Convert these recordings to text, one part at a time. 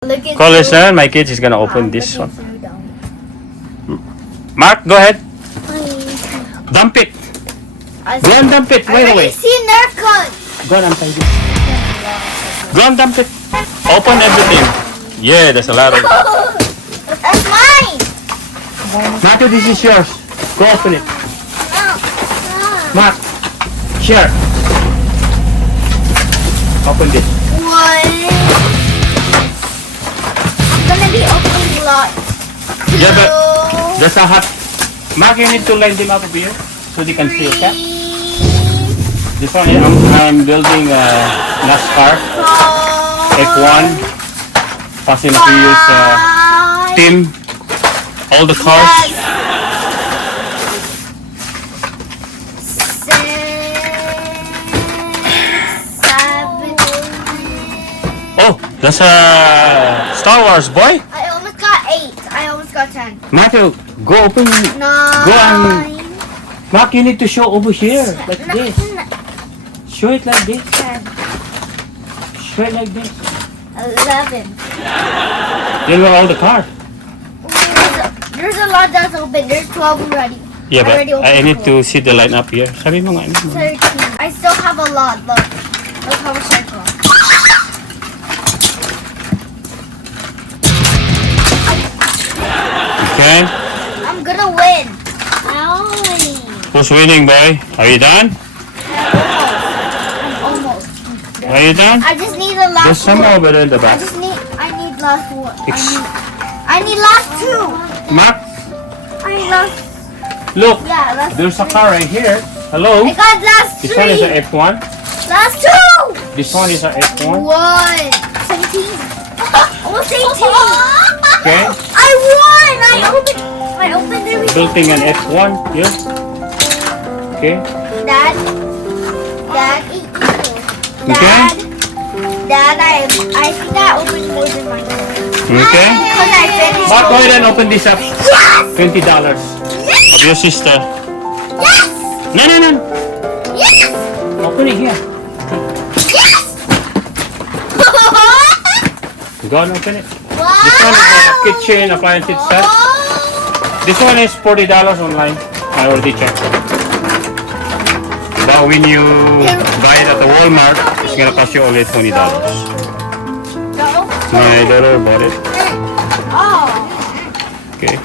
Look at College na, my kids is gonna open this one. Mark, go ahead. Dump it. Go and dump it right away. I see Nerf gun. Go and untie this. Go and dump it. Open everything. Yeah, there's a lot of it. That's mine. Matthew, this is yours. Go open it. Mark, here. Open this. What? I'm gonna be opening a lot. Yeah, but there's a hot. Mark, you need to line them up over here so they can see, okay? This one, I'm building a NASCAR F1. Fast and Furious team. All the cars. Oh, that's a Star Wars, boy. I almost got 8. I almost got 10. Matthew, go open. 9. Go and Mark, you need to show over here like this. Show it like this. 10. Show it like this. 11. There are all the cars. There's a lot that's open. There's 12 already. Yeah, but already I opened need 12. to see the line up here. Sabi mo nga. 13. I still have a lot. Look. Look how much I got. Okay. I'm gonna win. Ow. Who's winning, boy? Are you done? I'm almost. Are you done? I just need the last There's some one. over there in the back. I need last one. I need last 2. Mark, I need last. look. Yeah, last. There's a car right here. Hello. I got last 3. This one is a F1. Last 2. This one is a F1. 1. 17. Almost 18. Okay. I won. I opened everything. Building an F1 here. Okay. Dad, eat Okay. Dad, I think I opened more than mine. Okay. Because I finished. Mark, go ahead and open this up. Yes! $20. Yes! Of your sister. Yes! No. Yes! Open it here. Yes! Go and open it. Wow! This one is a kitchen appliance set. This one is $40 online. I already checked. But when you buy it at the Walmart, it's gonna cost you only $20. My daughter bought it. Oh. Okay.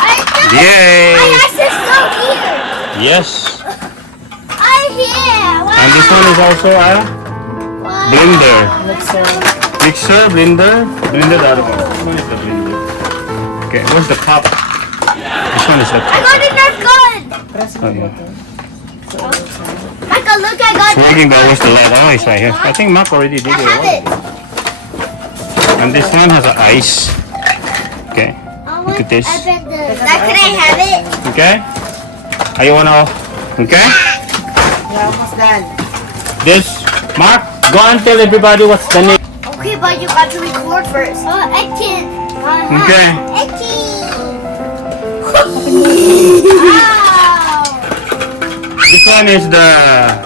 My Yay! access still here. Yes. I'm here. Wow. And this one is also a blender. Mixer, blender. Blender the other one. This one is the blender. Okay, where's the cup? This one is the I cup. got a Nerf gun. Oh, yeah. Michael, look, I got It's working, but where's the light? Oh, it's right here. I think Mark already did I it. have it. And this one has an ice. Okay. Look at this. Can I have it? Okay. Are you wanna? Okay. We're almost done. This Mark, go and tell everybody what's the name. Okay, but you got to record first. I can. Okay. I can. This one is the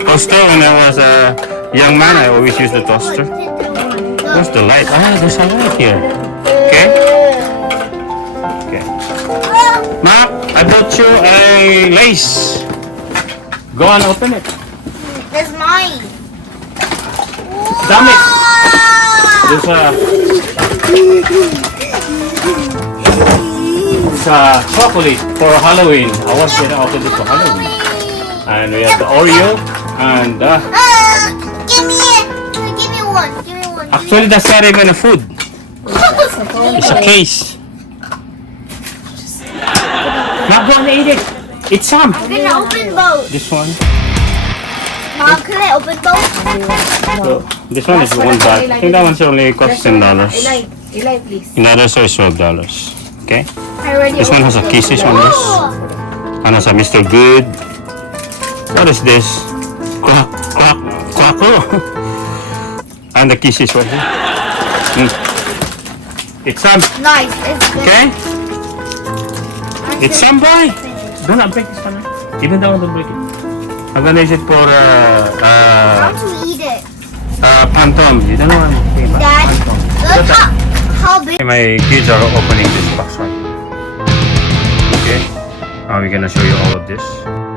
toaster. When I was a young man, I always use the toaster. Where's the light? Ah, there's a light here. Okay. Okay. Mark, I bought you a lace. Go and open it. That's mine. Damn it. There's a chocolate for Halloween. I was gonna open it for Halloween. And we have the Oreo and Give me it. Give me one. Give me one. actually that's not even a food. It's a case. Not gonna eat it. It's some. I'm gonna open both. This one. Mom, can I open both? So, this one is $1. I think that one's only costs $10. Eli, please. Another so is $12. Okay. I already This one has a kisses on this. And has a Mr. Good. What is this? Quacker. And the kisses right here. It's some. Nice. It's good. Okay. It's some, boy. Don't break this one. Even though don't break it. I'm gonna use it for How to eat it? Phantom. You don't know anything about Dad, Phantom. look how big. My kids are opening this box right now. Okay. Now we're gonna show you all of this.